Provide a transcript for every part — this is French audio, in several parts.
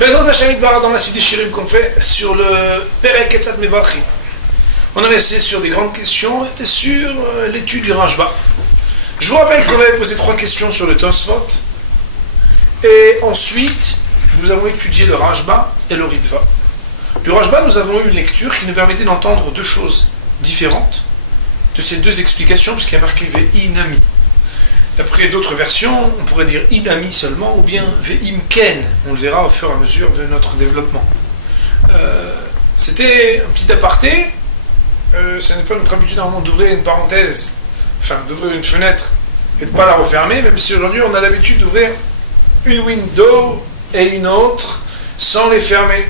Présente Hachem Itbarach dans la suite des shirim qu'on fait sur le Perek Etzat Mevarchim. On a resté sur des grandes questions et sur l'étude du Rashba. Je vous rappelle qu'on avait posé 3 questions sur le Tosfot. Et ensuite, nous avons étudié le Rashba et le Ritva. Du Rashba, nous avons eu une lecture qui nous permettait d'entendre 2 choses différentes de ces 2 explications, puisqu'il y a marqué Ve'inami. D'après d'autres versions, on pourrait dire Inami seulement, ou bien Ve'imken. On le verra au fur et à mesure de notre développement. C'était un petit aparté. Ce n'est pas notre habitude normalement d'ouvrir une parenthèse, enfin d'ouvrir une fenêtre et de ne pas la refermer, même si aujourd'hui on a l'habitude d'ouvrir une window et une autre sans les fermer.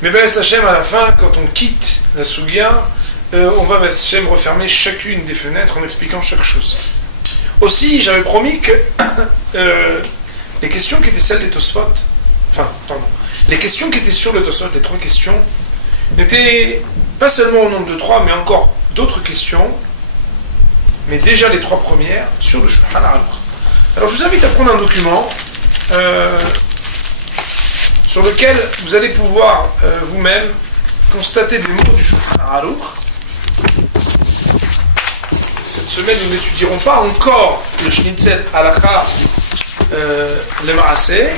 Mais ben Hachem, à la fin, quand on quitte la Sugia, on va Hachem refermer chacune des fenêtres en expliquant chaque chose. Aussi, j'avais promis que les questions qui étaient celles des Tosfot, les questions qui étaient sur le Tosfot, les 3 questions, n'étaient pas seulement au nombre de 3, mais encore d'autres questions, mais déjà les 3 premières sur le Shulchan Aruch. Alors je vous invite à prendre un document sur lequel vous allez pouvoir vous-même constater des mots du Shulchan Aruch. Cette semaine, nous n'étudierons pas encore le Schnitzel Halakha le Maaseh,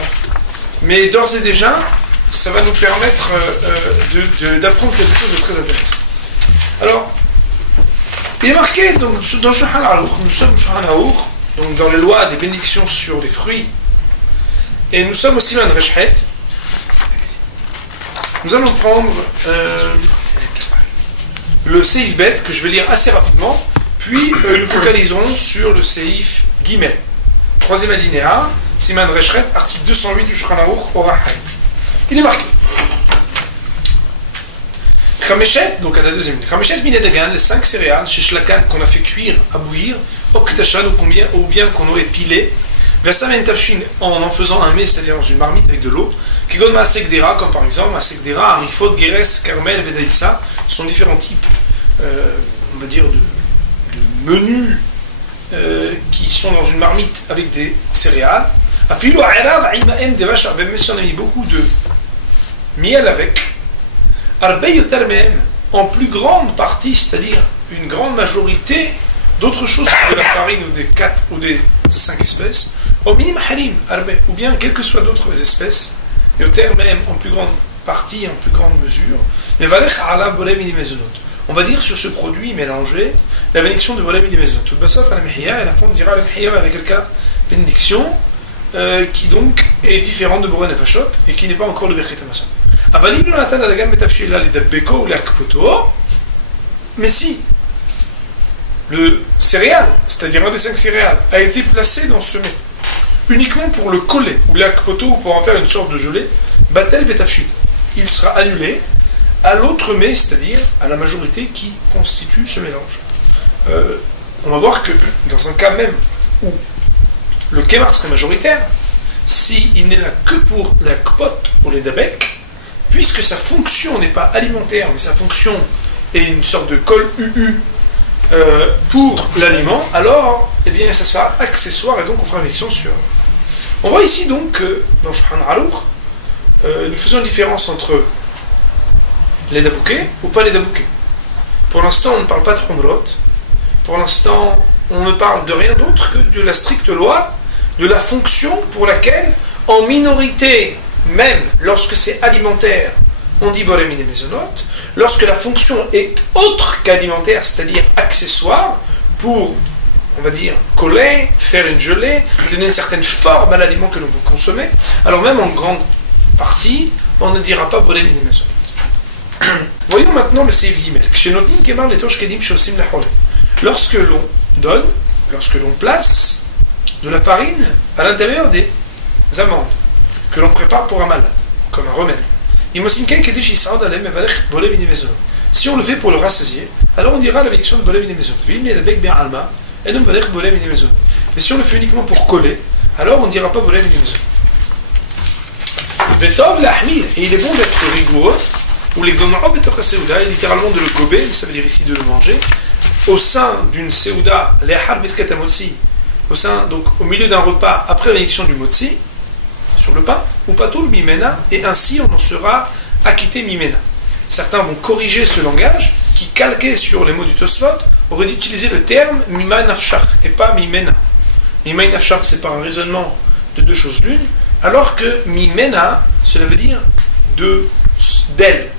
mais d'ores et déjà, ça va nous permettre d'apprendre quelque chose de très intéressant. Alors, il est marqué donc, dans le Shulchan Aruch, nous sommes au Shulchan Aruch, donc dans les lois des bénédictions sur les fruits, et nous sommes aussi dans le Reshet. Nous allons prendre le Seif Bet, que je vais lire assez rapidement, puis nous focaliserons sur le Seif Gimel. 3e alinéa, Siman Reshret, article 208 du Shulchan Aruch, Orach Haim. Il est marqué. Khameshet, donc à la 2e ligne. Khameshet minedagan, les 5 céréales, chez Shlakan qu'on a fait cuire, à bouillir, Oktashan, ou bien qu'on aurait pilé, Vesamen Tafshin, en faisant un mets, c'est-à-dire dans une marmite avec de l'eau, Kigon Maasekdera, comme par exemple Maasekdera, Arifot, Geres, Carmel, Vedaïssa, sont différents types, on va dire, de menus qui sont dans une marmite avec des céréales. Afilo Arav, Aimaem, Devash, même si on a mis beaucoup de miel avec, en plus grande partie, c'est-à-dire une grande majorité d'autres choses que de la farine ou des 4 ou des 5 espèces, au minimum harim, ou bien quelles que soient d'autres espèces, et au terme même en plus grande partie, en plus grande mesure, mais on va dire sur ce produit mélangé la bénédiction de Bolem et Mezonot. Tout basof à la Mehia, et la fond dira la Mehia avec quelqu'un bénédiction qui donc est différente de Boren et Fashot et qui n'est pas encore le Birket Amason. Mais si le céréal, c'est-à-dire un des 5 céréales, a été placé dans ce mets uniquement pour le coller, ou l'akpoto, ou pour en faire une sorte de gelée, batel betafshil, il sera annulé à l'autre mets, c'est-à-dire à la majorité qui constitue ce mélange. On va voir que dans un cas même où le kémar serait majoritaire, s'il n'est là que pour la kpot ou les dabek, puisque sa fonction n'est pas alimentaire, mais sa fonction est une sorte de col UU pour l'aliment, alors eh bien, ça sera accessoire et donc on fera une action sur. On voit ici donc que dans Shulchan Aruch, nous faisons une différence entre les dabouquets ou pas les dabouquets. Pour l'instant, on ne parle pas de Humrot. Pour l'instant, on ne parle de rien d'autre que de la stricte loi, de la fonction pour laquelle, en minorité, même lorsque c'est alimentaire, on dit Bolem et Mezonot. Lorsque la fonction est autre qu'alimentaire, c'est-à-dire accessoire, pour, on va dire, coller, faire une gelée, donner une certaine forme à l'aliment que l'on veut consommer, alors même en grande partie, on ne dira pas Bolem et Mezonot. Voyons maintenant le Seif Gimel. Lorsque l'on donne, lorsque l'on place de la farine à l'intérieur des amandes que l'on prépare pour un malade, comme un remède. Si on le fait pour le rassasier, alors on dira la bénédiction de Bolem et Mezonot. Mais si on le fait uniquement pour coller, alors on ne dira pas Bolem et Mezonot. Et il est bon d'être rigoureux, ou les goma'o betach seuda, littéralement de le gober, ça veut dire ici de le manger, au sein d'une seuda, au sein, donc au milieu d'un repas après la bénédiction du motzi, sur le pain, ou patul mimena, et ainsi on en sera acquitté mimena. Certains vont corriger ce langage, qui calqué sur les mots du Tosfot, aurait utilisé le terme mima nafshach, et pas mimena. Mima nafshach, c'est par un raisonnement de deux choses l'une, alors que mimena, cela veut dire d'elle.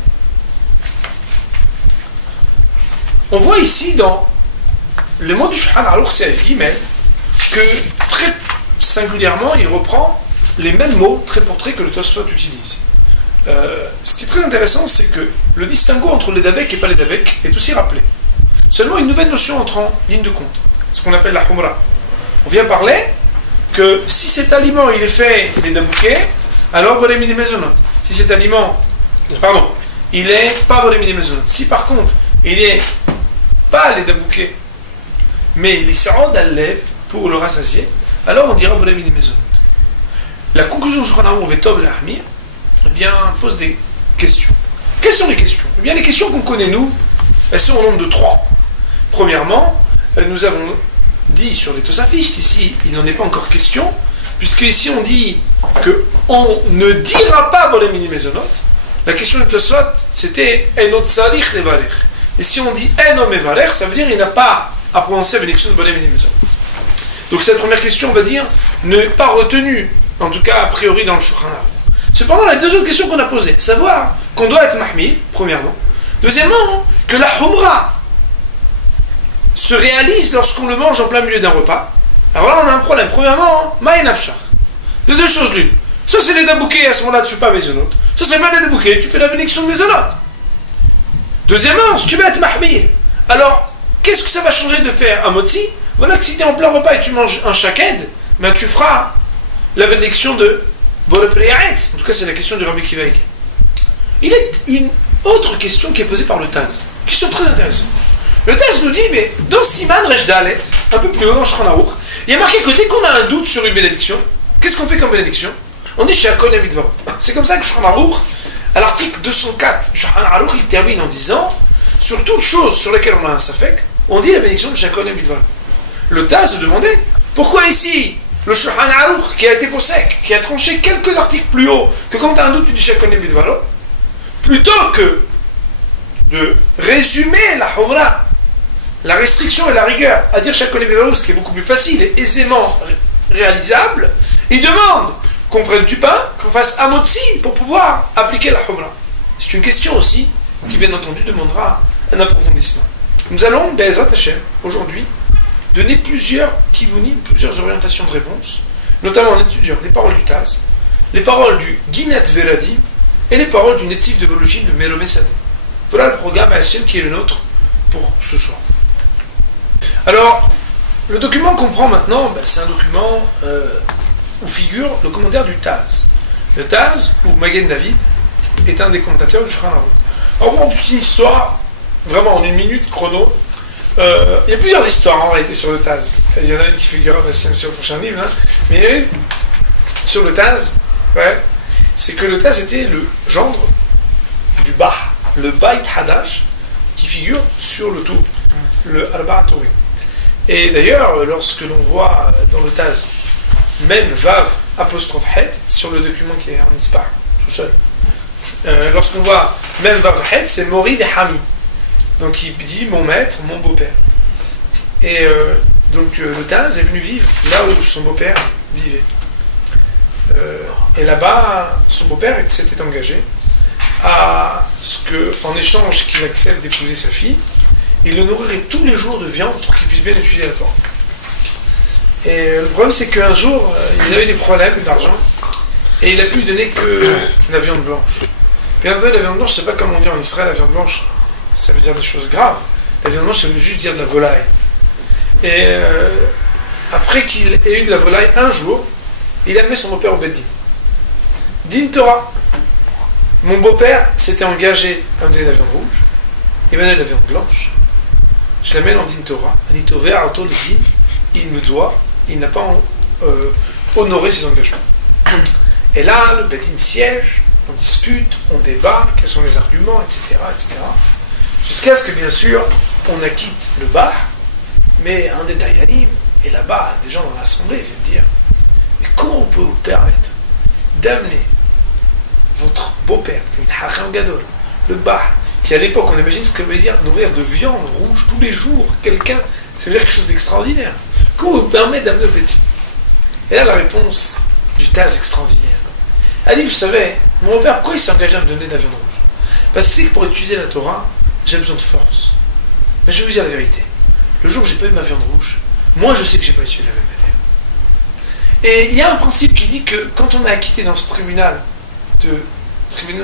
On voit ici dans le mot du Shulchan Aruch, c'est avec guillemets, que très singulièrement, il reprend les mêmes mots, trait pour trait, que le Tosfot utilise. Ce qui est très intéressant, c'est que le distinguo entre les dabek et pas les dabek est aussi rappelé. Seulement, une nouvelle notion entre en ligne de compte, ce qu'on appelle la humra. On vient parler que si cet aliment il est fait les dabouké, alors bolémini mezonot. Si cet aliment, pardon, il est pas bolémini mezonot. Si par contre, il est pas les dabouké, mais l'israël al-lev pour le rassasier, alors on dira bolémini mezonot. La conclusion de Shulchan Aruch Vetov l'Ahmir, eh bien, pose des questions. Quelles sont les questions? Eh bien, les questions qu'on connaît, nous, elles sont au nombre de 3. Premièrement, nous avons dit sur les tosafistes, ici, il n'en est pas encore question, puisque ici on dit qu'on ne dira pas bolémini mezonot. La question du Tosfot, c'était enot tzarich levarer. Ici on dit eno mevarer, ça veut dire qu'il n'a pas à prononcer la bénédiction de bolémini mezonot. Donc cette première question, on va dire, n'est pas retenue, en tout cas a priori dans le Shulchan Aruch. Cependant, les deux autres questions qu'on a posées, savoir qu'on doit être mahmid, premièrement. Deuxièmement, que la humra se réalise lorsqu'on le mange en plein milieu d'un repas. Alors là, on a un problème. Premièrement, ma'en afshach. De deux choses l'une. Soit c'est les dabouké, à ce moment-là, tu ne fais pas mezonot. Soit c'est mal les dabouké, tu fais la bénédiction de mezonot. Deuxièmement, si tu veux être mahmid, alors, qu'est-ce que ça va changer de faire un motzi? Voilà que si tu es en plein repas et que tu manges un shaked, ben tu feras la bénédiction de Bore Priyaetz. En tout cas, c'est la question du Rabbi Akiva. Il y a une autre question qui est posée par le Taz, qui sont très intéressantes. Le Taz nous dit, mais dans Siman Resh Dalet, un peu plus haut dans Shulchan Aruch, il y a marqué que dès qu'on a un doute sur une bénédiction, qu'est-ce qu'on fait comme bénédiction? On dit She'akol Yamidvar. C'est comme ça que Shulchan Aruch, à l'article 204, Shulchan Aruch, il termine en disant, sur toute chose sur laquelle on a un safek, on dit la bénédiction de She'akol Yamidvar. Le Taz se demandait, pourquoi ici le Shulchan Aruch, qui a été possèque, qui a tranché quelques articles plus haut, que quand tu as un doute, tu dis She'akol Yamidvar, plutôt que de résumer la humra, la restriction et la rigueur, à dire She'akol Yamidvar, ce qui est beaucoup plus facile et aisément réalisable, il demande qu'on prenne du pain, qu'on fasse un motzi pour pouvoir appliquer la humra. C'est une question aussi qui, bien entendu, demandera un approfondissement. Nous allons, Be'ezrat Hashem, aujourd'hui, donner plusieurs kivunim, plusieurs orientations de réponse, notamment en étudiant les paroles du Taz, les paroles du Ginat Veradim et les paroles du Netiv de Vologine, le Meromé Sadeh. Voilà le programme Hashem qui est le nôtre pour ce soir. Alors, le document qu'on prend maintenant, c'est un document où figure le commentaire du Taz. Le Taz, ou Magen David, est un des commentateurs du Shulchan Aruch. Alors, pour une petite histoire, vraiment en une minute chrono, il y a plusieurs histoires en réalité sur le Taz. Il y en a une qui figurera sur le prochain livre, hein. Mais il y en a une sur le Taz, ouais, c'est que le Taz était le gendre du Bah, le Bait Hadash, qui figure sur le tout, le Arba'a Turim. Et d'ailleurs, lorsque l'on voit dans le Taz, même Vav apostrophe Het, sur le document qui est en Ispar, tout seul, lorsqu'on voit même Vav Het, c'est Mori Vehami. Donc il dit mon maître, mon beau-père. Et donc le Taz est venu vivre là où son beau-père vivait. Et là-bas, son beau-père s'était engagé à ce qu'en échange qu'il accepte d'épouser sa fille, il le nourrirait tous les jours de viande pour qu'il puisse bien étudier la Torah. Et le problème, c'est qu'un jour, il a eu des problèmes d'argent et il a pu donner que la viande blanche. Bien entendu, la viande blanche, c'est pas comme on dit en Israël, la viande blanche, ça veut dire des choses graves. La viande blanche, ça veut juste dire de la volaille. Et après qu'il ait eu de la volaille un jour, il a amené son beau-père au Beddin. Din Torah. Mon beau-père s'était engagé à me donner de la viande rouge, il m'a donné de la viande blanche. Je l'amène en Din Torah. Il me doit, il n'a pas honoré ses engagements. Et là, le Beddin siège, on discute, on débat, quels sont les arguments, etc., etc. Jusqu'à ce que, bien sûr, on acquitte le bar, mais un des Dayanim, et là-bas, des gens dans l'assemblée viennent dire, mais comment on peut vous permettre? d'amener votre beau-père, le bar, qui à l'époque, on imagine ce que ça veut dire nourrir de viande rouge tous les jours quelqu'un, ça veut dire quelque chose d'extraordinaire. Qu'on vous permet d'amener le petit. Et là, la réponse du Taz extraordinaire. Elle dit, vous savez, mon père, pourquoi il s'est engagé à me donner de la viande rouge? Parce qu'il sait que pour étudier la Torah, j'ai besoin de force. Mais je vais vous dire la vérité. Le jour où j'ai pas eu ma viande rouge, moi je sais que j'ai pas étudié de la même manière. Et il y a un principe qui dit que quand on est acquitté dans ce tribunal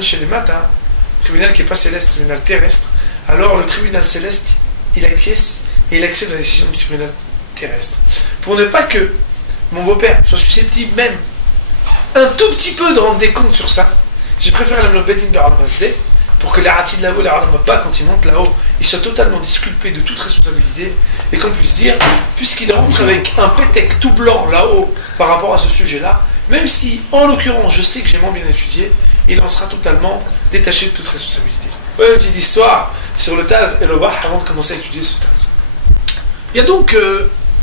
chez les matins, tribunal qui n'est pas céleste, tribunal terrestre, alors le tribunal céleste, il acquiesce et il accepte la décision du tribunal terrestre. Pour ne pas que mon beau-père soit susceptible même un tout petit peu de rendre des comptes sur ça, j'ai préféré l'amener au Beddin Baramazé pour que les ratis de là-haut, les pas, quand ils montent là-haut, ils soient totalement disculpés de toute responsabilité et qu'on puisse dire, puisqu'il rentre avec un pétec tout blanc là-haut par rapport à ce sujet-là, même si, en l'occurrence, je sais que j'ai moins bien étudié, il en sera totalement détaché de toute responsabilité. Une petite histoire sur le Taz et le Bah avant de commencer à étudier ce Taz. Il y a donc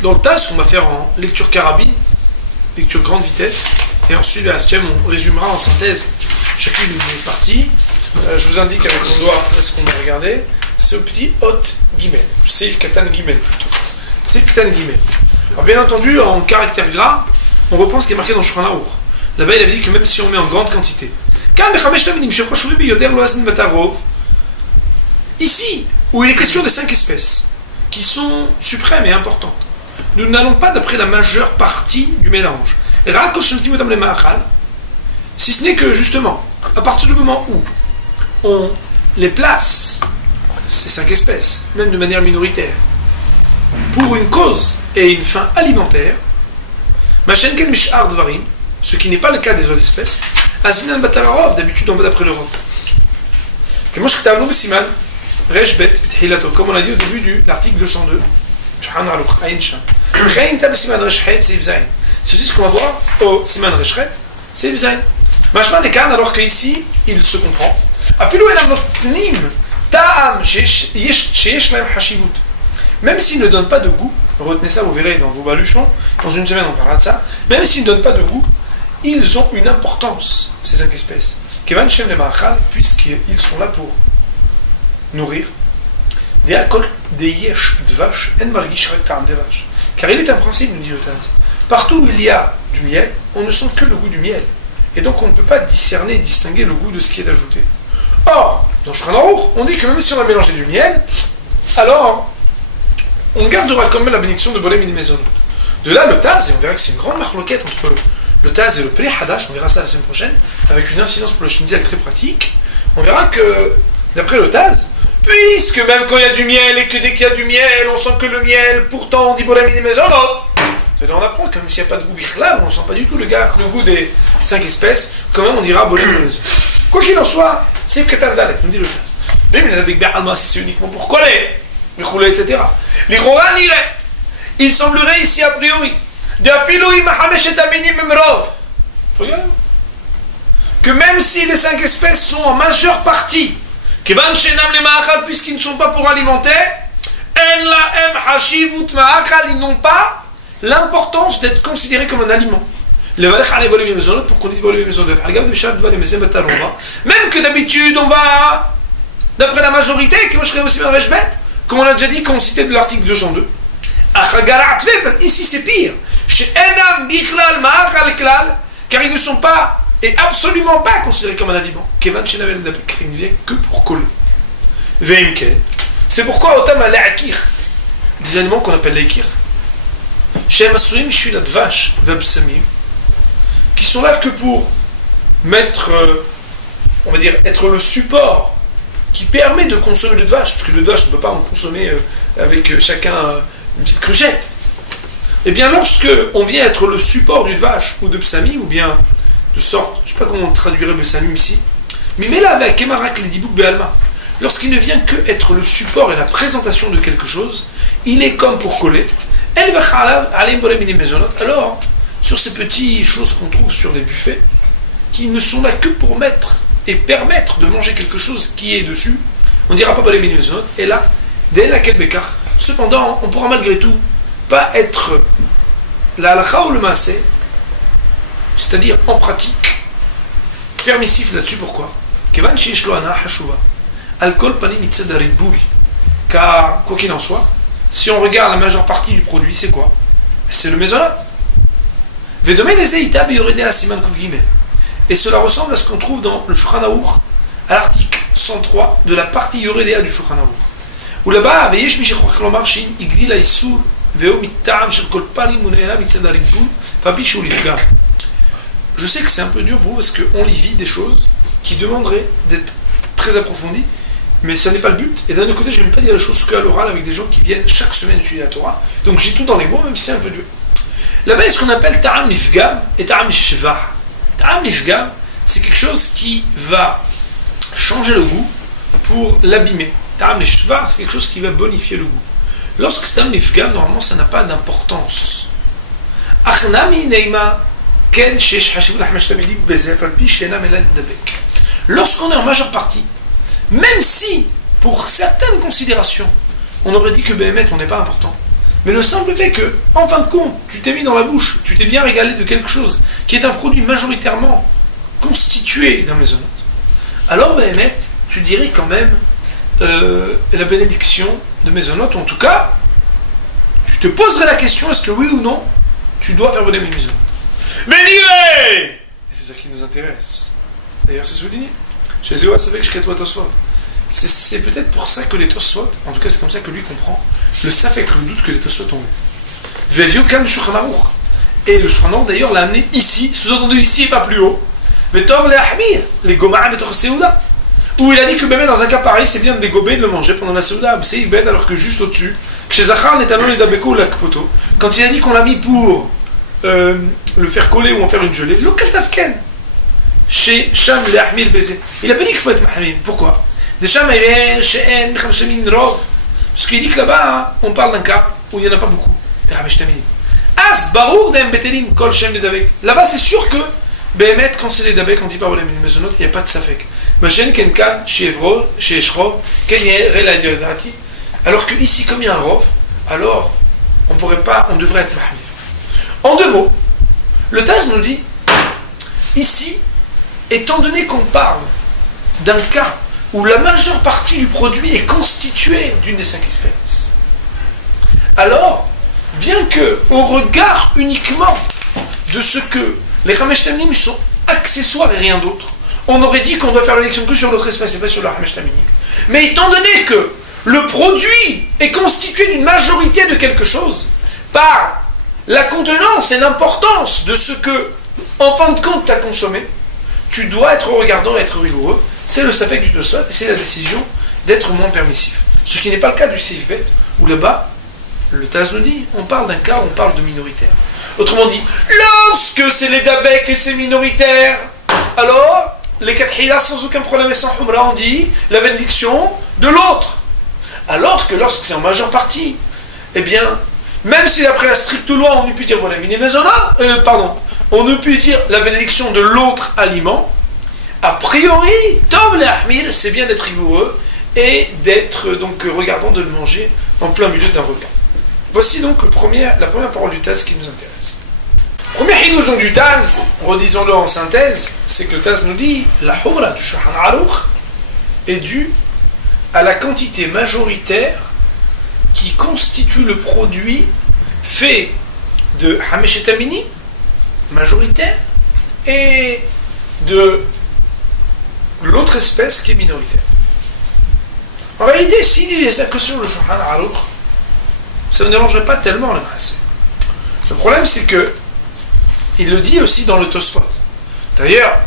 dans le Taz qu'on va faire en lecture carabine, lecture grande vitesse, et ensuite à ce on résumera en synthèse chacune des parties. Je vous indique avec mon doigt ce qu'on va regarder. C'est au petit Hot Gimel, Seif Katan Gimel plutôt. Seif Katan Gimel. Alors bien entendu, en caractère gras, on reprend ce qui est marqué dans Shulchan Aruch. Là-bas, il avait dit que même si on met en grande quantité, ici, où il est question des 5 espèces, qui sont suprêmes et importantes, nous n'allons pas d'après la majeure partie du mélange. Si ce n'est que, justement, à partir du moment où on les place, ces 5 espèces, même de manière minoritaire, pour une cause et une fin alimentaire, ce qui n'est pas le cas des autres espèces, d'habitude on va d'après l'Europe. Comme on a dit au début de l'article 202, c'est aussi ce qu'on va voir au Siman Reshret, c'est Zain. Machma des Khan, alors qu'ici, il se comprend. Même s'il ne donne pas de goût, retenez ça, vous verrez dans vos baluchons, dans une semaine on parlera de ça, même s'ils ne donnent pas de goût, ils ont une importance, ces 5 espèces. Puisqu'ils sont là pour nourrir. Car il est un principe, nous dit le Taz. Partout où il y a du miel, on ne sent que le goût du miel. Et donc on ne peut pas discerner et distinguer le goût de ce qui est ajouté. Or, dans Shulchan Aruch, on dit que même si on a mélangé du miel, alors on gardera quand même la bénédiction de Bolem et Mezonot. De là, le Taz, et on verra que c'est une grande marloquette entre le Taz et le Pli Hadash, on verra ça la semaine prochaine, avec une incidence pour le Shinzel très pratique, on verra que, d'après le Taz, puisque même quand il y a du miel et que dès qu'il y a du miel, on sent que le miel, pourtant on dit Bolem et Mezonot, on apprend que même s'il n'y a pas de goût bichlal, on ne sent pas du tout le goût des 5 espèces, quand même on dira Bolem et Mezonot. Quoi qu'il en soit, c'est Katan Dalet, nous dit le Taz. Même avec Be'alma, si c'est uniquement pour coller, etc. Il semblerait ici a priori que même si les 5 espèces sont en majeure partie, puisqu'ils ne sont pas pour alimenter, ils n'ont pas l'importance d'être considérés comme un aliment. Pour qu'on dise même que d'habitude on va d'après la majorité, comme on a déjà dit, qu'on citait de l'article 202. Ici c'est pire. Car ils ne sont pas et absolument pas considérés comme un aliment. Que pour coller. C'est pourquoi autant des aliments qu'on appelle l'ekir, qui sont là que pour mettre, on va dire, être le support qui permet de consommer le vache, parce que le vache ne peut pas en consommer avec chacun une petite cruchette. Et bien lorsque on vient être le support d'une vache ou de psamim, ou bien de sorte, je ne sais pas comment on traduirait le psamim ici, mais là avec Kemarak les dibouk be'alma, lorsqu'il ne vient que être le support et la présentation de quelque chose, il est comme pour coller. Alors, sur ces petites choses qu'on trouve sur les buffets, qui ne sont là que pour mettre et permettre de manger quelque chose qui est dessus, on ne dira pas les minimum, et là, dès laquelle Bekar, cependant, on pourra malgré tout pas être la halakha ou le maaseh, c'est-à-dire en pratique, permissif là-dessus, pourquoi? Car, quoi qu'il en soit, si on regarde la majeure partie du produit, c'est quoi? C'est le mésonote. Et cela ressemble à ce qu'on trouve dans le Shulchan Aruch, à l'article 103 de la partie Yoredea du Shulchan Aruch. Où là-bas, je sais que c'est un peu dur pour vous parce qu'on y vit des choses qui demanderaient d'être très approfondies, mais ce n'est pas le but. Et d'un autre côté, je n'aime pas dire les choses qu'à l'oral avec des gens qui viennent chaque semaine étudier la Torah. Donc j'ai tout dans les mots, même si c'est un peu dur. Là-bas, il y a ce qu'on appelle Ta'am Nifgam et Ta'am Nishvah. Ta'am Nifgam, c'est quelque chose qui va changer le goût pour l'abîmer. Ta'am Nishvah, c'est quelque chose qui va bonifier le goût. Lorsque c'est Ta'am Nifgam, normalement, ça n'a pas d'importance. Achnami Neima. Lorsqu'on est en majeure partie, même si, pour certaines considérations, on aurait dit que Béhémet, on n'est pas important, mais le simple fait que, en fin de compte, tu t'es mis dans la bouche, tu t'es bien régalé de quelque chose qui est un produit majoritairement constitué d'un mésonote, alors Béhémet, tu dirais quand même la bénédiction de mésonote, ou en tout cas, tu te poserais la question, est-ce que oui ou non, tu dois faire bonnet mes mésonotes. Mais et c'est ça qui nous intéresse. D'ailleurs, c'est souligné. Chez Zéwa, c'est avec Shkatwa Tosfot. C'est peut-être pour ça que les Tosfot, en tout cas, c'est comme ça que lui comprend le safek, le doute que les Tosfot ont eu. Veviokan du Shulchan Aruch. Et le Shulchan Aruch, d'ailleurs, l'a amené ici, sous-entendu ici et pas plus haut. Vetov le Ahmir, les Goma'a Betor Seouda. Où il a dit que même dans un cas pareil, c'est bien de dégober et de le manger pendant la Seouda. C'est Ibed, alors que juste au-dessus, chez Zachar, Netalon et Dabeko, l'Akpoto, quand il a dit qu'on l'a mis pour le faire coller ou en faire une gelée, local tafken chez Sham le Ahmil Bézé. Il a pas dit qu'il faut être Mahmil. Pourquoi? Des Sham parce qu'il dit que là-bas, on parle d'un cas où il n'y en a pas beaucoup. As barour dem betelim kol shem le dabek. Là-bas, c'est sûr que Béhémet, quand c'est les dabek, on dit pas voilà les maisonnotes, il n'y a pas de safek. Machin kenkan chez Evrol, chez Eshrov, kenye reladati. Alors que ici, comme il y a un rov, alors on devrait être Mahmil. En deux mots, le Taz nous dit, ici, étant donné qu'on parle d'un cas où la majeure partie du produit est constituée d'une des 5 espèces, alors, bien que, au regard uniquement de ce que les Hamesh Taminim sont accessoires et rien d'autre, on aurait dit qu'on doit faire l'élection que sur l'autre espèce et pas sur le Hamesh Taminim. Mais étant donné que le produit est constitué d'une majorité de quelque chose, par la contenance et l'importance de ce que, en fin de compte, tu as consommé, tu dois être regardant et être rigoureux. C'est le safek du Tosfot et c'est la décision d'être moins permissif. Ce qui n'est pas le cas du Seifbet, où là-bas, le Taz nous dit, on parle d'un cas où on parle de minoritaire. Autrement dit, lorsque c'est les Dabek et c'est minoritaire, alors, les 4 hilas sans aucun problème et sans humra, on dit la bénédiction de l'autre. Alors que lorsque c'est en majeure partie, eh bien, même si après la stricte loi, on ne peut dire on ne peut dire la bénédiction de l'autre aliment, a priori, Tov le Ahmil, c'est bien d'être rigoureux et d'être donc regardant de le manger en plein milieu d'un repas. Voici donc la première parole du Taz qui nous intéresse. Premier hidouche donc du Taz, redisons-le en synthèse, c'est que le Taz nous dit la humra du Shulchan Aruch est due à la quantité majoritaire qui constitue le produit fait de Hamesh et Tamini, majoritaire, et de l'autre espèce qui est minoritaire. En réalité, s'il disait ça que sur le Shulchan Aruch, ça ne dérangerait pas tellement le Maaseh. Le problème, c'est que il le dit aussi dans le Tosfot. D'ailleurs,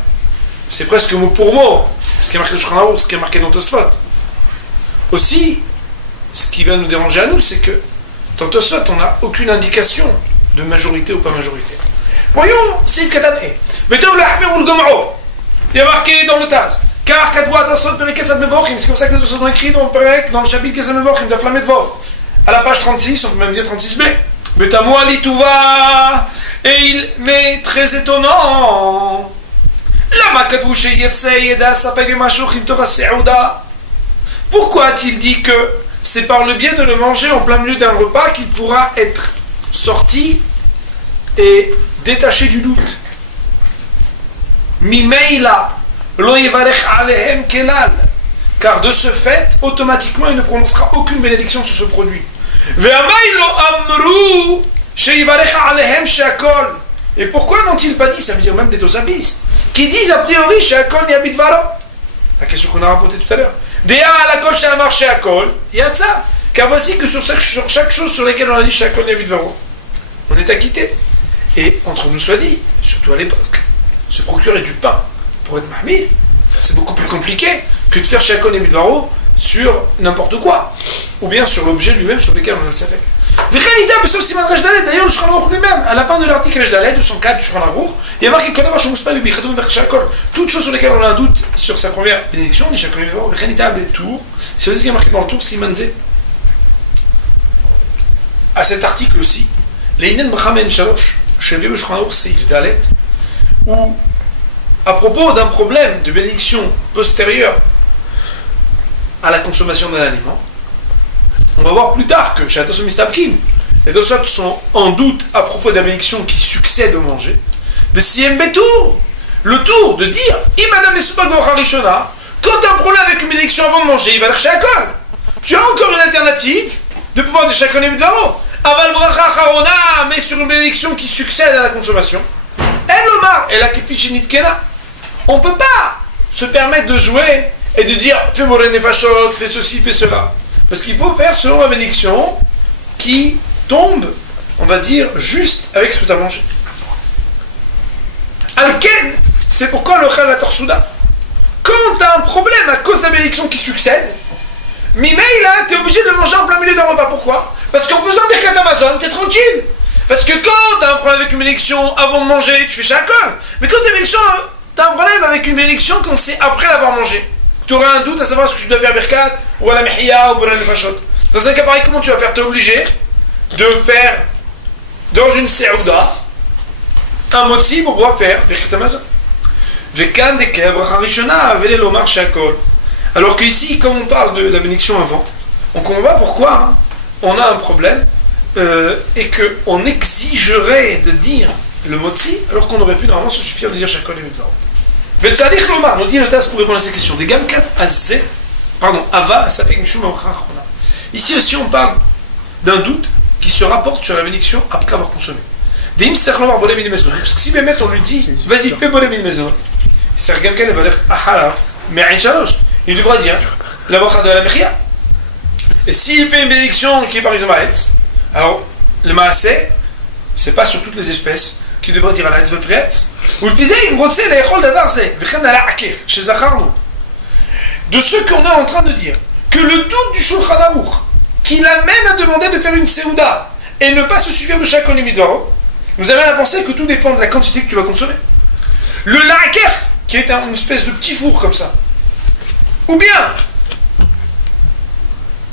c'est presque mot pour mot, ce qui est marqué dans le Shulchan Aruch, ce qui est marqué dans le Tosfot. Aussi, ce qui va nous déranger à nous, c'est que dans Tosfot, on n'a aucune indication de majorité ou pas majorité. Voyons, c'est le Katané. Mais Tov le Ahmir ou le Gomaro, il y a marqué dans le Taz. Car Kadwa Dasot Periket Sad Mevochim, c'est comme ça que nous sommes écrits dans le chapitre Kesad Mevochim, de Flamet Vov. À la page 36, on peut même dire 36b. Mais Tamoua Litouva, et il met très étonnant. Lama Kadwu Sheyetse Yeda Sapeg Mashluchim Torah Seouda. Pourquoi a-t-il dit que c'est par le biais de le manger en plein milieu d'un repas qu'il pourra être sorti et détaché du doute? Mimeila Lo yivarech alehem kelal. Car de ce fait, automatiquement, il ne prononcera aucune bénédiction sur ce produit. Ve'amay lo amru sheyivarech alehem she'akol. Et pourquoi n'ont-ils pas dit, ça veut dire même les tosavistes, qui disent a priori she'akol yabit varo. La question qu'on a rapportée tout à l'heure. Dea alakol she'amar she'akol, yatsa. Car voici que sur chaque chose sur laquelle on a dit she'akol yabit varo, on est acquitté. Et entre nous soit dit, surtout à l'époque, se procurer du pain pour être mahmid, c'est beaucoup plus compliqué que de faire she'akol yabit varo sur n'importe quoi, ou bien sur l'objet lui-même sur lequel on a le safek. D'ailleurs, le Shulchan Aruch lui-même, à la fin de l'article Resh 204 du Shulchan Aruch, il y a marqué toutes choses sur lesquelles on a un doute sur sa première bénédiction, c'est aussi ce qui est marqué dans le tour Simanze. À cet article aussi, Leinen Bchamen Shalosh, chez le Shulchan Aruch Seif Dalet, où, à propos d'un problème de bénédiction postérieure à la consommation d'un aliment, on va voir plus tard que chez Atosot Mistabkim, les Tosot sont en doute à propos de la bénédiction qui succède au manger. Mais si Mbetour, le tour de dire, Imadam Esubagor Harishona, quand tu as un problème avec une bénédiction avant de manger, il va chercher Akol. Tu as encore une alternative de pouvoir dire Shakon et Midvaro. Aval Bracha Harona, mais sur une bénédiction qui succède à la consommation. El Omar, et la Kefishinit Kena. On ne peut pas se permettre de jouer et de dire fais Moré Nefashot, fais ceci, fais cela. Parce qu'il faut faire selon la bénédiction qui tombe, on va dire, juste avec ce que tu as mangé. Al-Ken, c'est pourquoi le Chal Torsouda. Quand tu as un problème à cause de la bénédiction qui succède, Mimeïla, tu es obligé de le manger en plein milieu d'un repas. Pourquoi? Parce qu'en faisant Birkat Amazon, tu es tranquille. Parce que quand tu as un problème avec une bénédiction avant de manger, tu fais Shakol. Mais quand tu as un problème avec une bénédiction quand c'est après l'avoir mangé, tu auras un doute à savoir ce que tu dois faire Birkat, ou à la Mehia, ou à la Nefashot. Dans un cas pareil, comment tu vas faire? Tu es obligé de faire, dans une Seouda, un motzi pour pouvoir faire Birkat Amazon. Vekan de Kebra Harishona, Vele Lomar Shakol. Alors qu'ici, comme on parle de la bénédiction avant, on comprend pas pourquoi on a un problème et qu'on exigerait de dire le motzi alors qu'on aurait pu normalement se suffire de dire Shakol et Midvaro. Vetzalich Lomar, nous dit le TAS pour répondre à ces questions. Des Gamkan Azé, pardon, Ava, Sapek Mishum Aocharachona. Ici aussi, on parle d'un doute qui se rapporte sur la bénédiction après avoir consommé. Des Imster Lomar Bolem in Maison. Parce que si Bémet, on lui dit, vas-y, fais Bolem in Maison, c'est Gamkan, il va dire Ahara, mais Ain Shalosh. Il devra dire la bracha de la Mechia. Et s'il fait une bénédiction qui est par exemple à Etz, alors le Maaseh, c'est pas sur toutes les espèces qui devrait dire à la Etz Beprietz. Ou le faisait, il rotsait la Echol d'Avarze, Vechan ala Akir, chez Zacharnou. De ce qu'on est en train de dire, que le doute du Shulchan Aruch, qui l'amène à demander de faire une Seouda et ne pas se suffire de Shakon et Midvaro, nous amène à penser que tout dépend de la quantité que tu vas consommer. Le La'aker, qui est une espèce de petit four comme ça, ou bien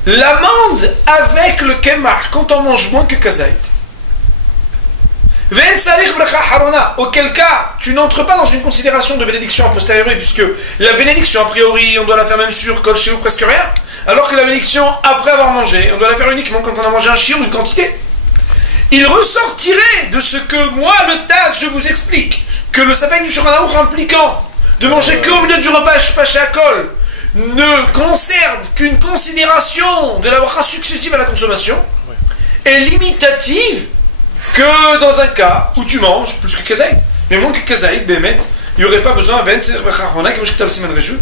l'amande avec le kemar quand on mange moins que kazaït. Auquel cas, tu n'entres pas dans une considération de bénédiction a posteriori, puisque la bénédiction a priori, on doit la faire même sur kol shiur presque rien, alors que la bénédiction après avoir mangé, on doit la faire uniquement quand on a mangé un shiur ou une quantité. Il ressortirait de ce que moi, le TAS, je vous explique, que le sapin du Shulchan Aruch impliquant de manger qu'au milieu du repas Paché Akol ne concerne qu'une considération de la bracha successive à la consommation et limitative que dans un cas où tu manges plus que kazaït. Mais moins que kazaït, Bémet, il n'y aurait pas besoin de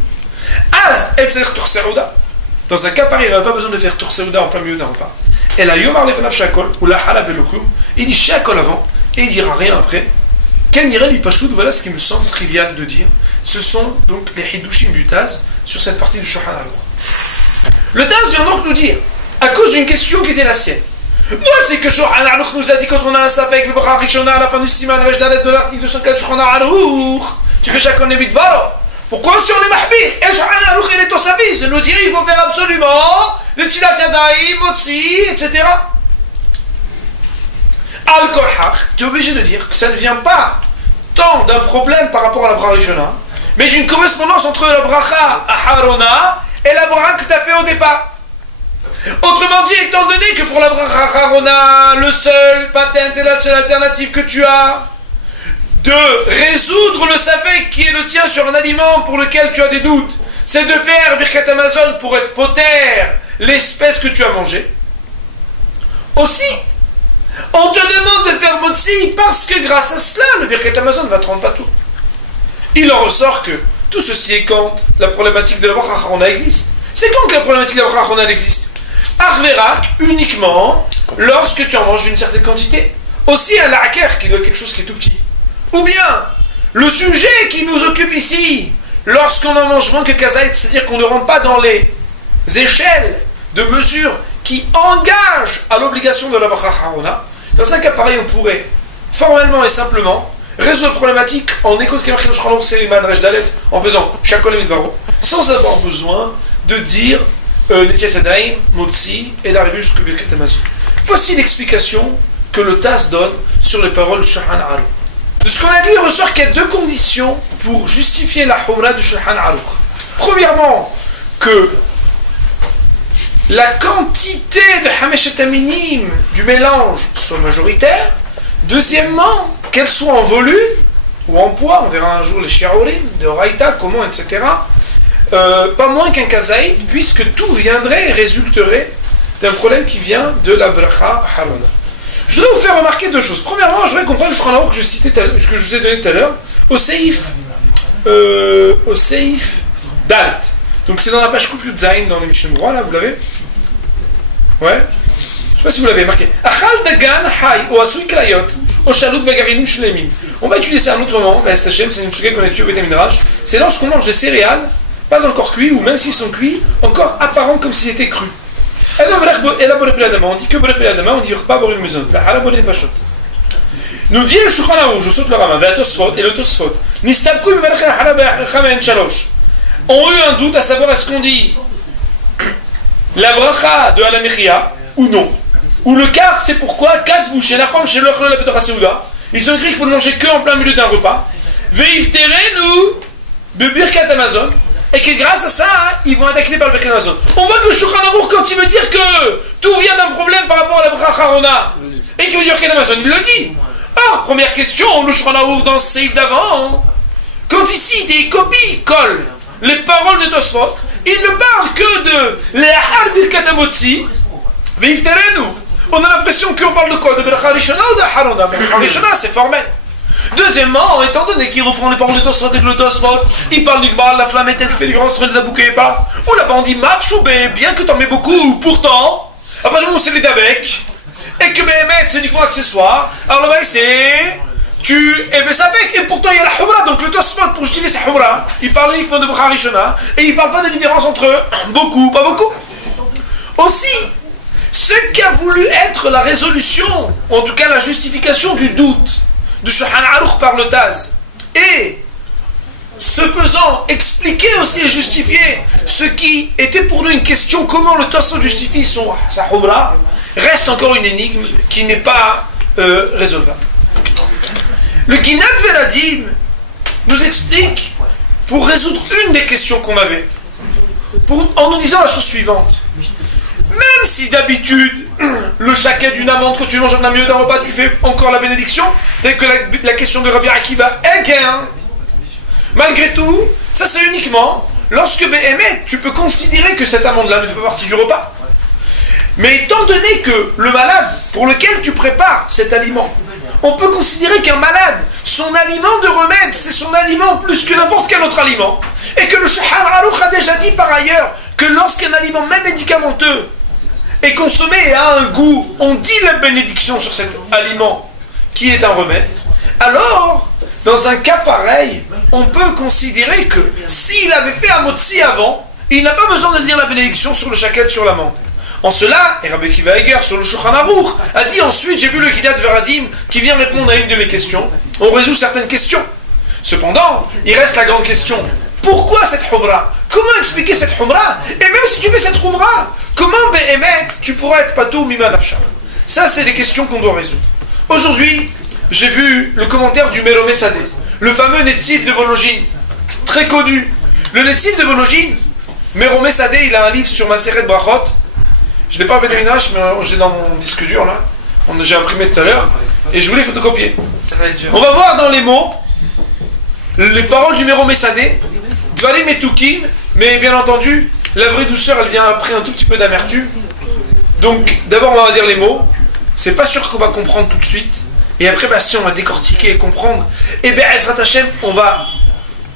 dans un cas pareil, il n'y aurait pas besoin de faire Torseuda en plein milieu d'un repas. Et là, Yomar Lefanav Shakol, ou la Halav Elokum, il dit Shakol avant, et il dira rien après. Ken dirait l'Ipashoud, voilà ce qui me semble trivial de dire. Ce sont donc les Hidushim du Taz sur cette partie du Shulchan Aruch. Le Taz vient donc nous dire, à cause d'une question qui était la sienne, moi c'est que Shulchan Aruch nous a dit quand on a un sapek, le Bracha Rishona à la fin du Siman Resh Dalet de l'article 204 Shulchan Aruch, tu fais Shakon et Midvaro. Pourquoi si on est mahbir et Shulchan Aruch il est au service de nous dire il faut faire absolument le Tilat Yadayim, Motzi, etc. Al-Korhach, tu es obligé de dire que ça ne vient pas tant d'un problème par rapport à la Bracha Rishona, mais d'une correspondance entre la Bracha Aharona et la Bracha que tu as fait au départ. Autrement dit, étant donné que pour la Bracha Aharona, le seul patent et la seule alternative que tu as de résoudre le safek qui est le tien sur un aliment pour lequel tu as des doutes, c'est de faire Birkat Hamazon pour être poter l'espèce que tu as mangée. Aussi, on te demande de faire Motzi parce que grâce à cela, le Birkat Hamazon va te rendre pas tout. Il en ressort que tout ceci est quand la problématique de la Bracha Acharona existe. C'est quand que la problématique de la Bracha Acharona existe? Arverak uniquement lorsque tu en manges une certaine quantité. Aussi un la'aker qui doit être quelque chose qui est tout petit. Ou bien, le sujet qui nous occupe ici, lorsqu'on en mange moins que kazaït, c'est-à-dire qu'on ne rentre pas dans les échelles de mesure qui engagent à l'obligation de la Bracha Acharona, dans un cas pareil, on pourrait formellement et simplement résoudre la problématique en écho ce qui est marqué dans Shulchan Aruch Seliman Resh Dalet, en faisant Shakol Mitvaro, sans avoir besoin de dire Netiat Yadayim, Motzi et d'arriver jusqu'au Birkat Hamazon. Voici l'explication que le TAS donne sur les paroles du Shulchan Aruch. De ce qu'on a dit, il ressort qu'il y a deux conditions pour justifier la Humra du Shulchan Aruch. Premièrement, que la quantité de Hameshet Aminim du mélange soit majoritaire. Deuxièmement, qu'elle soit en volume ou en poids, on verra un jour les shiurim de Oraïta, comment, etc. Pas moins qu'un kazaïd, puisque tout viendrait et résulterait d'un problème qui vient de la Bracha Acharona. Je voudrais vous faire remarquer deux choses. Premièrement, je voudrais comprendre le Shulchan Aruch que je vous ai donné tout à l'heure, au Seif Dalet. Donc c'est dans la page Kuf Yud Zayin, dans les Mishnah Brura, là, vous l'avez? Ouais? Je ne sais pas si vous l'avez marqué. Achal dagan hay ou asui klayot ou shalouk vagarinim shlemim. On va utiliser un autre moment, la SHM, c'est une suga qu'on a tué au Beth Midrash. C'est lorsqu'on mange des céréales, pas encore cuits, ou même s'ils sont cuits, encore apparents comme s'ils étaient crus. On dit que Boré Piladama, on dit pas Boré Mezon. La Hala Boré Pashot. Nous dit le Shulchan Aruch, je saute le Rama, et le Tosfot. Nistabkou Mimalach Hala Chamen Shalosh. Ont eu un doute à savoir est-ce qu'on dit la bracha de Alamechia ou non. Ou le quart, c'est pourquoi 4 bouches, chez l'Ochlol la Petra Seuda, ils ont écrit qu'il faut le manger que en plein milieu d'un repas. Veifterenu Birkat Hamazon. Et que grâce à ça, ils vont être acquittés par le Birkat Hamazon. On voit que le Shulchan Aruch, quand il veut dire que tout vient d'un problème par rapport à la Bracha Acharona, et qu'il veut dire Birkat Hamazon, il le dit. Or, première question, le Shulchan Aruch dans ce seif d'avant, quand ici des copies collent les paroles de Tosfot, il ne parle que de l'Ehar Birkat Hamotzi, Veifterenu. On a l'impression qu'on parle de quoi? De Bracha Rishona ou de Acharona? Bracha Rishona, c'est formel. Deuxièmement, étant donné qu'il reprend les paroles de Tosfot et que le Tosfot, il parle du Gmar, la flamme est-elle qui fait différence entre les dabouké et pas? Ou là-bas on dit Matchoubé, bien que t'en mets beaucoup, pourtant, à partir du moment où c'est les dabek, et que Béhémet c'est uniquement accessoire, alors là-bas c'est tu éveilles sa bec, et pourtant il y a la Humra, donc le Tosfot pour justifier sa Humra, il parle uniquement de Bracha Rishona, et il parle pas de différence entre beaucoup, pas beaucoup. Aussi, ce qui a voulu être la résolution, en tout cas la justification du doute du Shulchan Aruch par le Taz, et ce faisant expliquer aussi et justifier ce qui était pour nous une question, comment le Tosfot justifie sa Humra, reste encore une énigme qui n'est pas résolvable. Le Ginat Veradim nous explique, pour résoudre une des questions qu'on avait, en nous disant la chose suivante. Même si d'habitude, le chaquet d'une amande, quand tu manges un milieu d'un repas, tu fais encore la bénédiction, tel que la question de Rabbi Akiva est gain. Malgré tout, ça c'est uniquement lorsque Béhémet, tu peux considérer que cette amande-là ne fait pas partie du repas. Mais étant donné que le malade pour lequel tu prépares cet aliment, on peut considérer qu'un malade, son aliment de remède, c'est son aliment plus que n'importe quel autre aliment. Et que le Shulchan Aruch a déjà dit par ailleurs que lorsqu'un aliment, même médicamenteux, est consommé et a un goût, on dit la bénédiction sur cet aliment qui est un remède. Alors, dans un cas pareil, on peut considérer que s'il avait fait un motzi avant, il n'a pas besoin de dire la bénédiction sur le chaket, sur l'amande. En cela, et Rabbi Akiva Eiger sur le Shulchan Aruch a dit ensuite, j'ai vu le Ginat Veradim qui vient répondre à une de mes questions. On résout certaines questions. Cependant, il reste la grande question. Pourquoi cette Humra? Comment expliquer cette Humra? Et même si tu fais cette Humra, comment Béhémet tu pourras être patou mima nafsha? Ça, c'est des questions qu'on doit résoudre. Aujourd'hui, j'ai vu le commentaire du Meromé Sadeh, le fameux Netziv de Vologine, très connu. Le Netziv de Vologine, Meromé Sadeh, il a un livre sur Maseret Brachot. Je ne l'ai pas à Beth Midrash, mais je l'ai dans mon disque dur là. J'ai imprimé tout à l'heure et je voulais photocopier. On va voir dans les mots les paroles du Mero Messadé, Dvarim et Tukim, mais bien entendu, la vraie douceur, elle vient après un tout petit peu d'amertume. Donc, d'abord, on va dire les mots. C'est pas sûr qu'on va comprendre tout de suite. Et après, bah, si on va décortiquer et comprendre, et bien, Ezrat Hashem, on va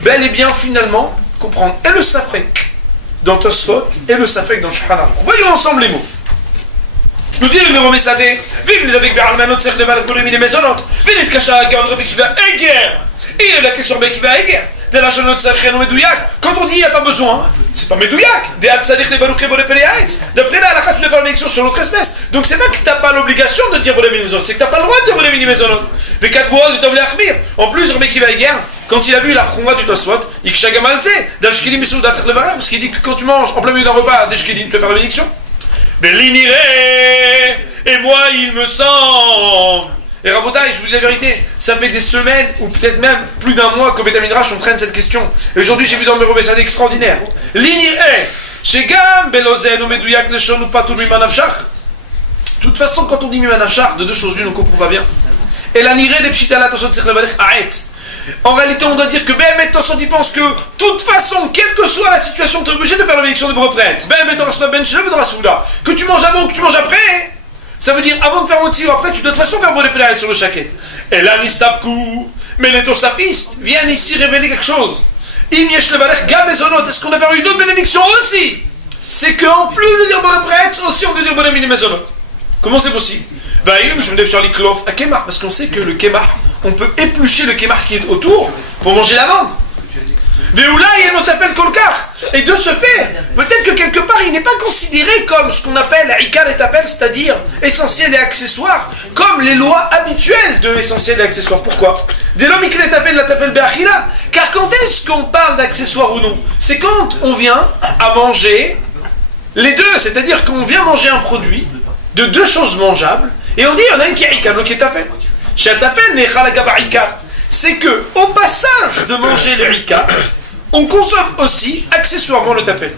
bel et bien, finalement, comprendre. Et le Safek dans Tosfot, et le Safek dans Shulchan Aruch. Voyons ensemble les mots. Nous dit le Mero Messadé, vive les avec Be'almanot, Serh Leval, Kolemi, les Maisonot, vive les Kasha, Gaon, Rebbe, qui va Eger. Et il a la question qui va Eger. Quand on dit il n'y a pas besoin, c'est pas Medouyak. D'après là, la tu dois faire une élection sur l'autre espèce. Donc c'est pas que tu n'as pas l'obligation de dire Bolem Minimezonot, c'est que tu n'as pas le droit de dire Bolem Minimezonot. En plus, Rebbe qui va Eger, quand il a vu la Khumra du Tosfot, il Kshagamalze, parce qu'il dit que quand tu manges en plein milieu d'un repas, des Shkedim, tu dois faire la bénédiction. Et moi, il me semble. Et Rabotaï, je vous dis la vérité, ça fait des semaines, ou peut-être même plus d'un mois que Beth Midrash on traîne cette question. Et aujourd'hui, j'ai vu dans le Mero Messadé extraordinaire. De toute façon, quand on dit Mimanafshach, de deux choses l'une, on ne comprend pas bien. Et la niré des pshitalat osot tsir levalech aetz. En réalité, on doit dire que Behemet Tosot il pense que, de toute façon, quelle que soit la situation, tu es obligé de faire la bénédiction de Brepretz. Behemet Torasna Ben Shlev de Rasouda. Que tu manges avant ou que tu manges après. Ça veut dire, avant de faire Motzi ou après, tu dois de toute façon faire Brepretz sur le chaket. Et là, Nistabkou, mais les Tosapistes viennent ici révéler quelque chose. Im Yesh Levalech Gam Mezonot. Est-ce qu'on a fait une autre bénédiction aussi? C'est qu'en plus de dire Brepretz, aussi on doit dire Bolem Minimezonot. Comment c'est possible? Parce qu'on sait que le kémar, on peut éplucher le kémar qui est autour pour manger la viande. Et de ce fait, peut-être que quelque part il n'est pas considéré comme ce qu'on appelle Ikar et Tapel, c'est-à-dire essentiel et accessoire, comme les lois habituelles de essentiel et accessoire. Pourquoi? Car quand est-ce qu'on parle d'accessoire ou non? C'est quand on vient à manger les deux, c'est-à-dire qu'on vient manger un produit de deux choses mangeables, et on dit il y en a une qui est Ikar, l'autre qui est Tapel. C'est que au passage de manger le Ikar, on consomme aussi accessoirement le tafel.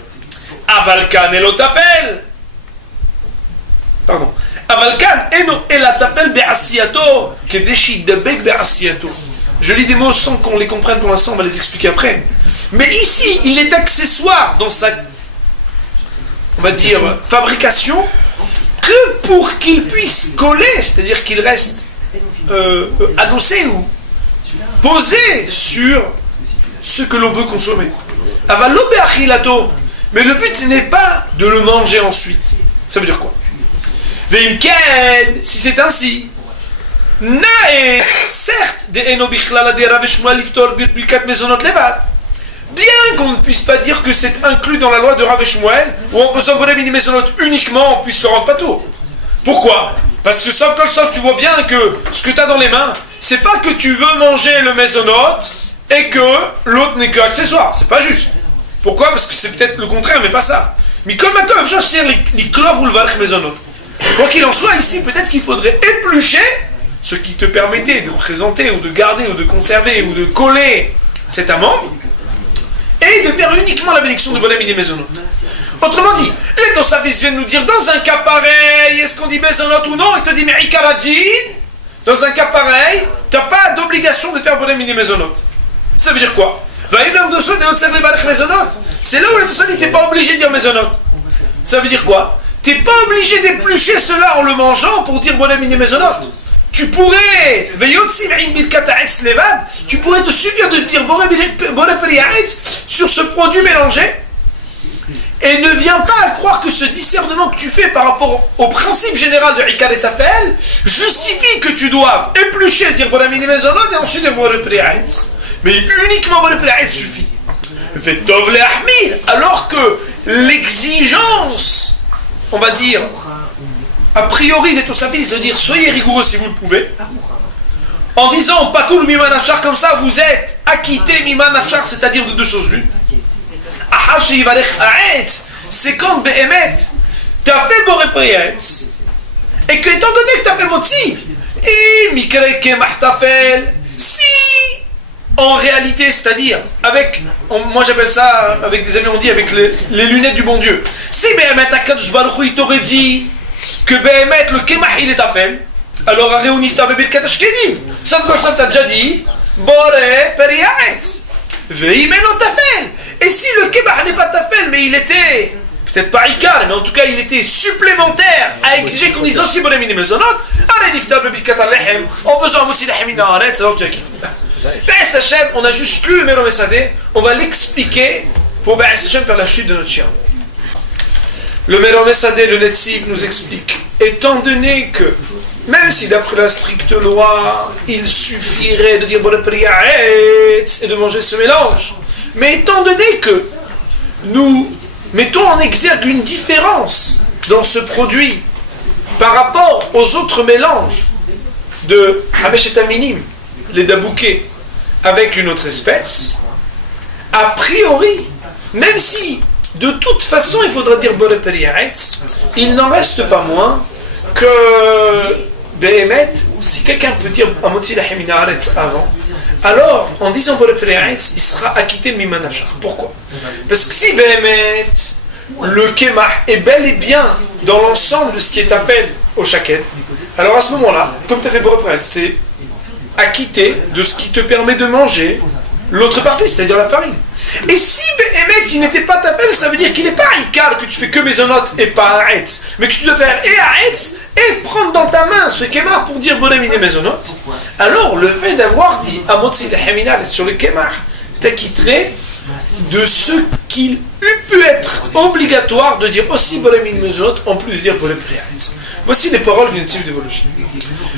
Avalkan et le tafel. Pardon. Avalkan et la tafel be'asiato, kedeshi debek be'asiato. Je lis des mots sans qu'on les comprenne pour l'instant, on va les expliquer après. Mais ici, il est accessoire dans sa, on va dire, fabrication, que pour qu'il puisse coller, c'est-à-dire qu'il reste adossé ou posé sur ce que l'on veut consommer. Mais le but n'est pas de le manger ensuite. Ça veut dire quoi? Si c'est ainsi, certes, bien qu'on ne puisse pas dire que c'est inclus dans la loi de Rav et Shmuel, où en faisant Bolem Minimezonot uniquement, on puisse le rendre pas tout. Pourquoi? Parce que sauf que tu vois bien que ce que tu as dans les mains, c'est pas que tu veux manger le Mezonot et que l'autre n'est que accessoire. C'est pas juste. Pourquoi? Parce que c'est peut-être le contraire, mais pas ça. Mais comme je sais, les clove ou le valch Mezonot. Quoi qu'il en soit, ici, peut-être qu'il faudrait éplucher ce qui te permettait de présenter ou de garder ou de conserver ou de coller cet amande et de faire uniquement la bénédiction de Bolem et des Mezonot. Autrement dit, les Tosavis viennent nous dire dans un cas pareil, est-ce qu'on dit Mezonot ou non? Il te dit, mais Ikarajin, dans un cas pareil, tu n'as pas d'obligation de faire Bolem et des Mezonot. Ça veut dire quoi? C'est là où les Tosavis n'étaient pas obligés de dire Mezonot. Ça veut dire quoi? Tu n'es pas obligé d'éplucher cela en le mangeant pour dire Bolem et des Mezonot. Tu pourrais, tu pourrais te suffire de dire sur ce produit mélangé et ne viens pas à croire que ce discernement que tu fais par rapport au principe général de Ikar et Tafel justifie que tu doives éplucher, dire Bolem et Mezonot et ensuite dire Bolem et mais uniquement Bolem et suffit. Alors que l'exigence, on va dire, a priori des Tosavis de dire soyez rigoureux si vous le pouvez, en disant pas tout le Miman Afshar comme ça, vous êtes acquitté Miman Afshar, c'est-à-dire de deux choses l'une. C'est quand Behemet t'as fait Borepretz et que étant donné que t'as fait Motzi, si en réalité, c'est-à-dire avec, moi j'appelle ça avec des amis on dit avec les lunettes du bon Dieu, si Behemet Akadosh Baruch Hu il t'aurait dit que Behemet, le Kemach il est Tafel, alors ça Sauf que t'as déjà dit, Boré Periaetz. Veimeno Tafel. Et si le Kemach n'est pas Tafel, mais il était, peut-être pas Ikar, mais en tout cas il était supplémentaire à exiger qu'on dise aussi Boré Mini Mezonot, allez, Diftab le Birkat al-Lehem, en faisant un Motsi Lehem Minaharet, c'est alors que tu as quitté. Be'ez Hashem, on a juste lu le Mero Mesadeh, on va l'expliquer pour Be'ez Hashem faire la chute de notre chien. Le Mero Mesadeh, le Netziv, nous explique, étant donné que, même si d'après la stricte loi, il suffirait de dire Boré Periaetz et de manger ce mélange, mais étant donné que nous mettons en exergue une différence dans ce produit par rapport aux autres mélanges de Hamesh et Aminim, les dabouquets, avec une autre espèce, a priori, même si de toute façon il faudra dire Boré Periaetz, il n'en reste pas moins que Behemet, si quelqu'un peut dire Amotzi Lehem Minaharetz avant, alors en disant Boré Periaetz, il sera acquitté Mima Nafshach. Pourquoi? Parce que si Behemet, le Kemach est bel et bien dans l'ensemble de ce qui est appelé au Shaken, alors à ce moment-là, comme tu as fait Boré Periaetz, c'est acquitté de ce qui te permet de manger l'autre partie, c'est-à-dire la farine. Et si Behemet il n'était pas tapel, ça veut dire qu'il n'est pas Ikar, que tu fais que Mezonot et pas Haetz, mais que tu dois faire et Haetz et prendre dans ta main ce Kemar pour dire Boré Mini Mezonot. Alors le fait d'avoir dit Amotzi Lehem sur le Kemar t'acquitterait de ce qu'il eût pu être obligatoire de dire aussi Boré Mini Mezonot en plus de dire Boré Periaetz. Voici les paroles d'une Netziv d'évolution.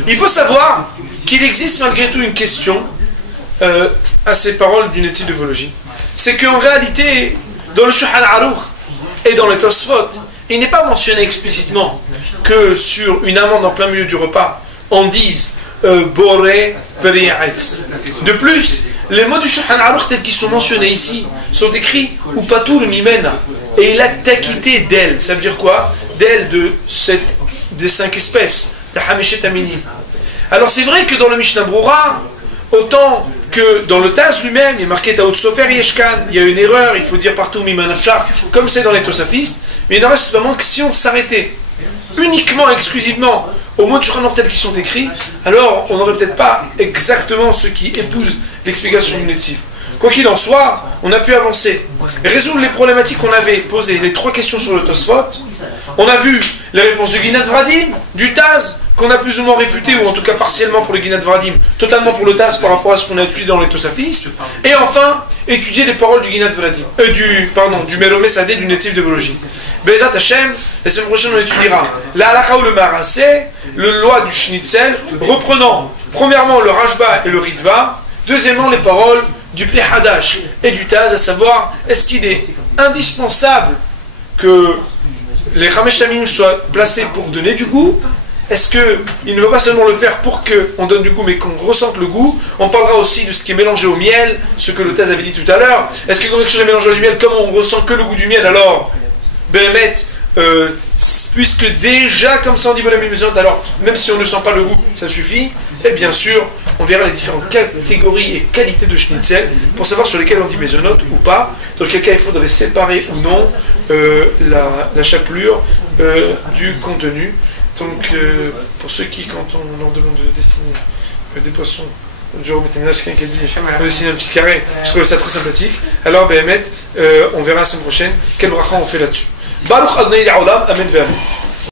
Il faut savoir qu'il existe malgré tout une question à ces paroles d'une Netziv d'évolution. C'est qu'en réalité, dans le Shulchan Aruch et dans les Tosfot, il n'est pas mentionné explicitement que sur une amande en plein milieu du repas, on dise Boré Periaetz. De plus, les mots du Shulchan Aruch tels qu'ils sont mentionnés ici sont écrits ou Patour Mimena, et il a acquitté d'elle. Ça veut dire quoi? D'elle des 5 espèces, de Hameshet Aminim. Alors c'est vrai que dans le Mishnah Brura, autant que dans le Taz lui-même, il est marqué Taout Sofer Yeshkan, il y a une erreur, il faut dire partout Mima Nafshach, comme c'est dans les Tosafistes, mais il n'en reste vraiment que si on s'arrêtait uniquement, exclusivement aux mots de Shulchan Aruch tels qu'ils sont écrits, alors on n'aurait peut-être pas exactement ce qui épouse l'explication du Netziv. Quoi qu'il en soit, on a pu avancer et résoudre les problématiques qu'on avait posées, les 3 questions sur le Tosfot. On a vu les réponses du Ginat Vradim, du Taz, qu'on a plus ou moins réfuté, ou en tout cas partiellement pour le Ginat Vradim, totalement pour le Taz par rapport à ce qu'on a étudié dans les Tosafistes. Et enfin, étudier les paroles du Ginat Vradim, du Mero Mesadeh, du Netziv d'évolution. Bezat Hashem, la semaine prochaine on étudiera la halakha ou le marassé, le loi du Schnitzel, reprenant premièrement le Rashba et le Ritva, deuxièmement les paroles du Pli Hadash et du Taz, à savoir, est-ce qu'il est indispensable que les Hamesh Tamim soient placés pour donner du goût? Est-ce qu'il ne veut pas seulement le faire pour qu'on donne du goût, mais qu'on ressente le goût? On parlera aussi de ce qui est mélangé au miel, ce que le Taz avait dit tout à l'heure. Est-ce que quand quelque chose est mélangé au miel, comme on ressent que le goût du miel, alors Behemet, puisque déjà comme ça on dit Boré Mini Mezonot, alors même si on ne sent pas le goût, ça suffit. Et bien sûr, on verra les différentes catégories et qualités de Schnitzel pour savoir sur lesquelles on dit Mezonot ou pas. Dans quel cas il faudrait séparer ou non la chapelure du contenu. Donc, pour ceux qui, quand on leur demande de dessiner des poissons, je remettais une quelqu'un qui a dit on va dessiner un petit carré, je trouvais ça très sympathique. Alors, Behemet, on verra la semaine prochaine quel bracha on fait là-dessus. Baruch Adonai L'Olam, Amen Ve'amen.